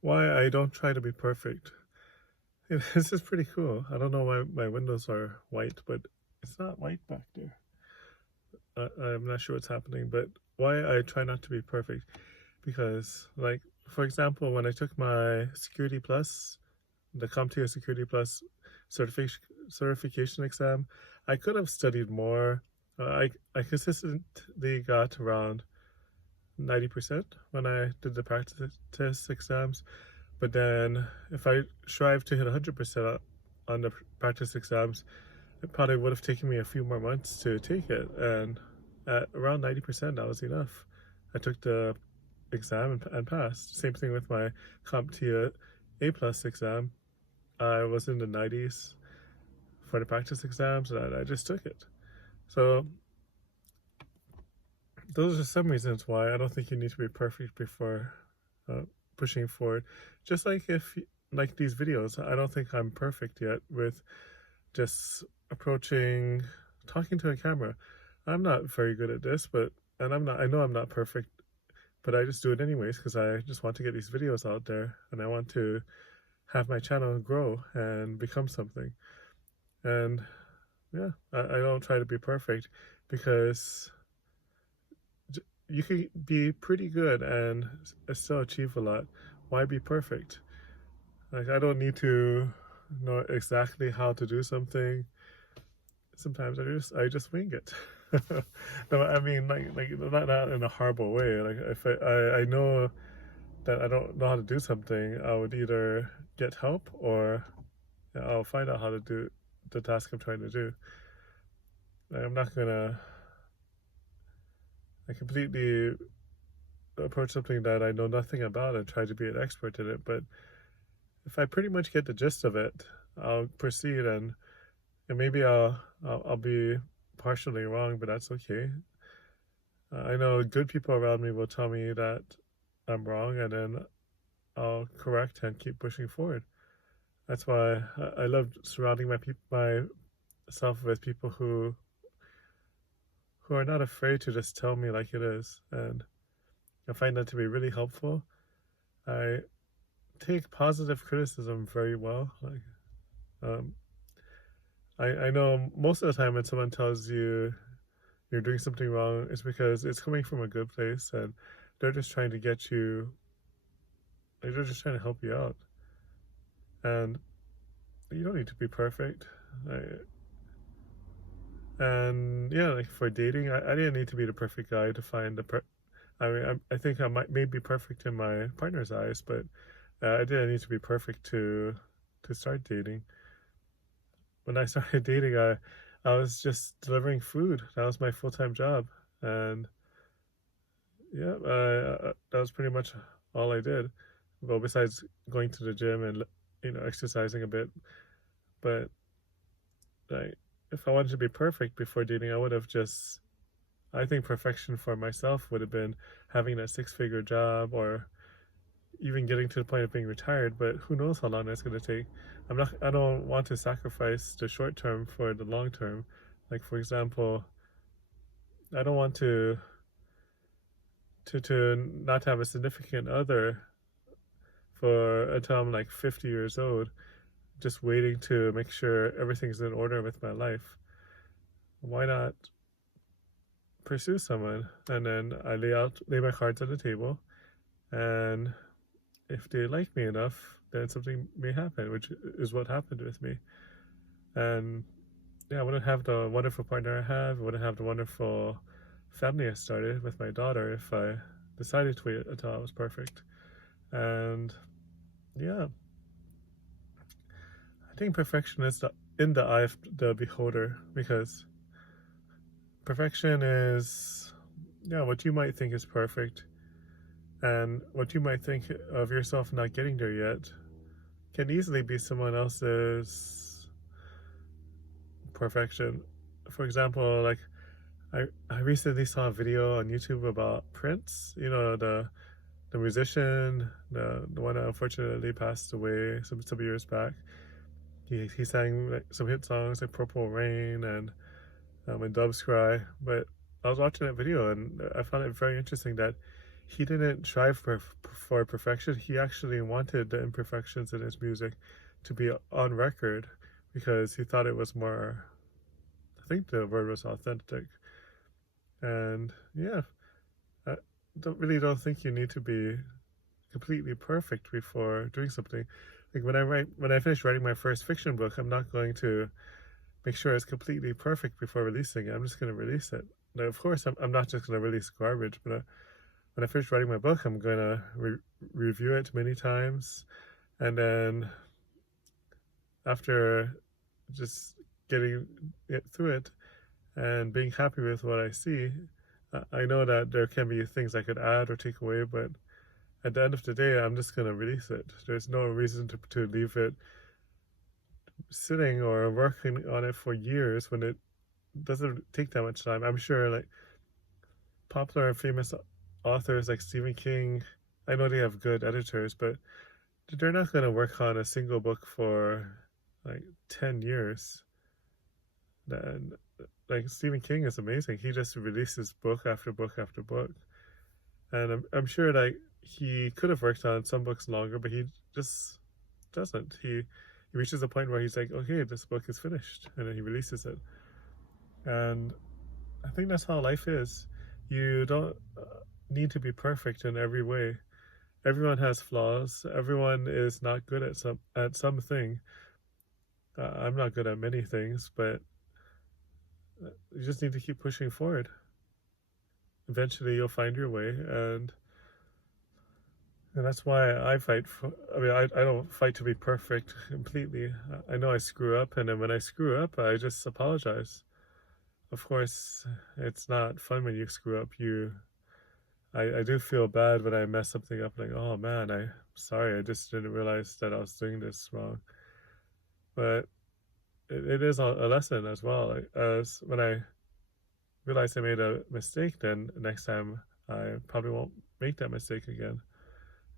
why I don't try to be perfect. This is pretty cool. I don't know why my windows are white, but it's not white back there. I'm not sure what's happening, but why I try not to be perfect. Because, like, for example, when I took my Security Plus, the CompTIA Security Plus certification exam, I could have studied more. I consistently got around 90% when I did the practice test exams. But then if I strive to hit 100% on the practice exams, it probably would have taken me a few more months to take it. And at around 90%, that was enough. I took the exam and passed. Same thing with my CompTIA A plus exam. I was in the 90s for the practice exams and I just took it. So those are some reasons why I don't think you need to be perfect before uh, pushing forward. Just like if, like these videos, I don't think I'm perfect yet with just approaching, talking to a camera. I'm not very good at this, and I know I'm not perfect, but I just do it anyways because I just want to get these videos out there and I want to have my channel grow and become something. And yeah, I don't try to be perfect because you can be pretty good and still achieve a lot. Why be perfect? Like, I don't need to know exactly how to do something. Sometimes I just wing it. No, I mean like not in a horrible way. Like if I know that I don't know how to do something, I would either get help or I'll find out how to do the task I'm trying to do. Like, I'm not gonna completely approach something that I know nothing about and try to be an expert in it. But if I pretty much get the gist of it, I'll proceed and maybe I'll be partially wrong, but that's okay. I know good people around me will tell me that I'm wrong, and then I'll correct and keep pushing forward. That's why I love surrounding myself with people who are not afraid to just tell me like it is, and I find that to be really helpful. I take positive criticism very well. Like, um, I know most of the time when someone tells you you're doing something wrong, it's because it's coming from a good place, and they're just trying to get you. Like, they're just trying to help you out, and you don't need to be perfect. And yeah, like for dating, I didn't need to be the perfect guy to find I mean, I think I may be perfect in my partner's eyes, but I didn't need to be perfect to start dating. When I started dating, I was just delivering food. That was my full time job, and yeah, that was pretty much all I did. Well, besides going to the gym and exercising a bit, but like if I wanted to be perfect before dating, I would have just. I think perfection for myself would have been having a six-figure job or even getting to the point of being retired. But who knows how long that's going to take? I don't want to sacrifice the short term for the long term. Like for example, I don't want to not have a significant other for until I'm like 50 years old, just waiting to make sure everything's in order with my life. Why not pursue someone and then I lay my cards on the table, and if they like me enough, then something may happen, which is what happened with me. And yeah, I wouldn't have the wonderful partner I have. I wouldn't have the wonderful family I started with my daughter if I decided to wait until I was perfect. And yeah, I think perfection is in the eye of the beholder, because perfection is, yeah, what you might think is perfect and what you might think of yourself not getting there yet can easily be someone else's perfection. For example, like I recently saw a video on YouTube about Prince, the musician, the one that unfortunately passed away some years back. He sang like some hit songs like Purple Rain and When Doves Cry. But I was watching that video and I found it very interesting that he didn't strive for perfection. He actually wanted the imperfections in his music to be on record because he thought it was more, I think the word was authentic. And yeah, I don't think you need to be completely perfect before doing something. Like when I finish writing my first fiction book, I'm not going to make sure it's completely perfect before releasing it. I'm just going to release it. Now, of course, I'm not just going to release garbage, but when I finish writing my book, I'm going to review it many times. And then after just getting it through it and being happy with what I see, I know that there can be things I could add or take away, but at the end of the day, I'm just going to release it. There's no reason to leave it sitting or working on it for years when it doesn't take that much time. I'm sure like popular and famous authors like Stephen King, I know they have good editors, but they're not going to work on a single book for like 10 years. And like Stephen King is amazing. He just releases book after book after book. And I'm sure like he could have worked on some books longer, but he just doesn't. He reaches a point where he's like, okay, this book is finished, and then he releases it. And I think that's how life is. You don't need to be perfect in every way. Everyone has flaws. Everyone is not good at something. I'm not good at many things, but you just need to keep pushing forward. Eventually, you'll find your way, and that's why I fight for. I mean, I don't fight to be perfect completely. I know I screw up, and then when I screw up, I just apologize. Of course, it's not fun when you screw up. I do feel bad when I mess something up. Like, oh man, I'm sorry. I just didn't realize that I was doing this wrong. But it is a lesson as well. Like, as when I realize I made a mistake, then next time I probably won't make that mistake again.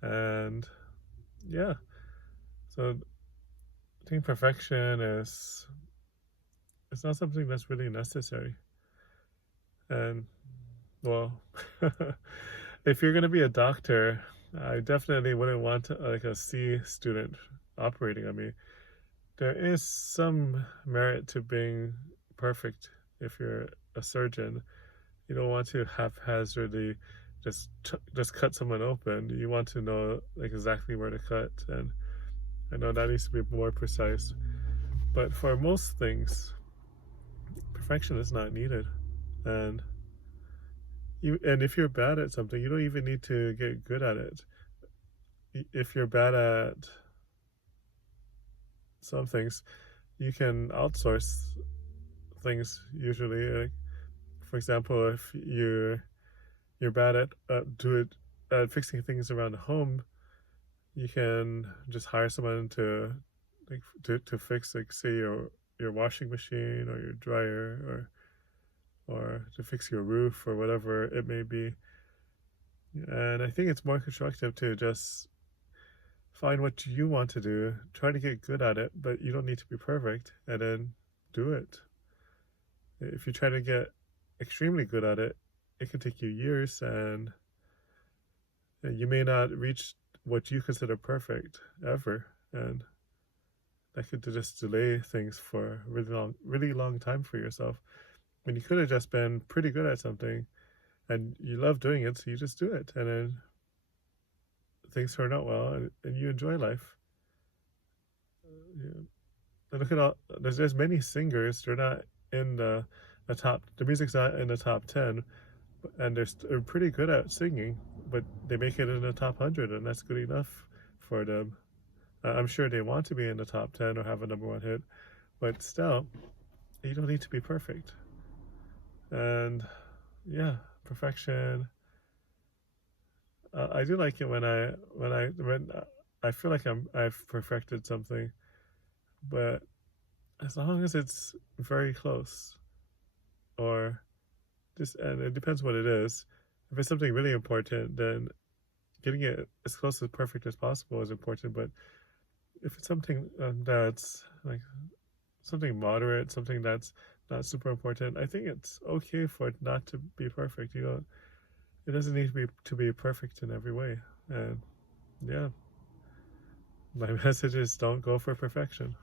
And yeah, so I think perfection is, it's not something that's really necessary. And well, if you're going to be a doctor, I definitely wouldn't want like a C student operating on me. There is some merit to being perfect if you're a surgeon. You don't want to haphazardly just cut someone open. You want to know like exactly where to cut, and I know that needs to be more precise. But for most things, perfection is not needed. And if you're bad at something, you don't even need to get good at it. If you're bad at some things, you can outsource things usually. Like, for example, if you're bad at fixing things around the home, you can just hire someone to fix, like, say your washing machine or your dryer, or to fix your roof or whatever it may be. And I think it's more constructive to just find what you want to do, try to get good at it, but you don't need to be perfect, and then do it. If you try to get extremely good at it, it can take you years, and you may not reach what you consider perfect ever, and that could just delay things for a really long time for yourself, when you could have just been pretty good at something and you love doing it, so you just do it, and then things turn out well, and you enjoy life. Yeah. And look at all, there's many singers, they're not in the top, the music's not in the top 10, and they're pretty good at singing, but they make it in the top 100, and that's good enough for them. I'm sure they want to be in the top 10 or have a #1 hit, but still, you don't need to be perfect. And yeah, perfection. I do like it when I feel like I've perfected something, but as long as it's very close, or just, and it depends what it is. If it's something really important, then getting it as close as perfect as possible is important. But if it's something that's like something moderate, something that's not super important, I think it's okay for it not to be perfect. You know, it doesn't need to be perfect in every way. And yeah, my message is don't go for perfection.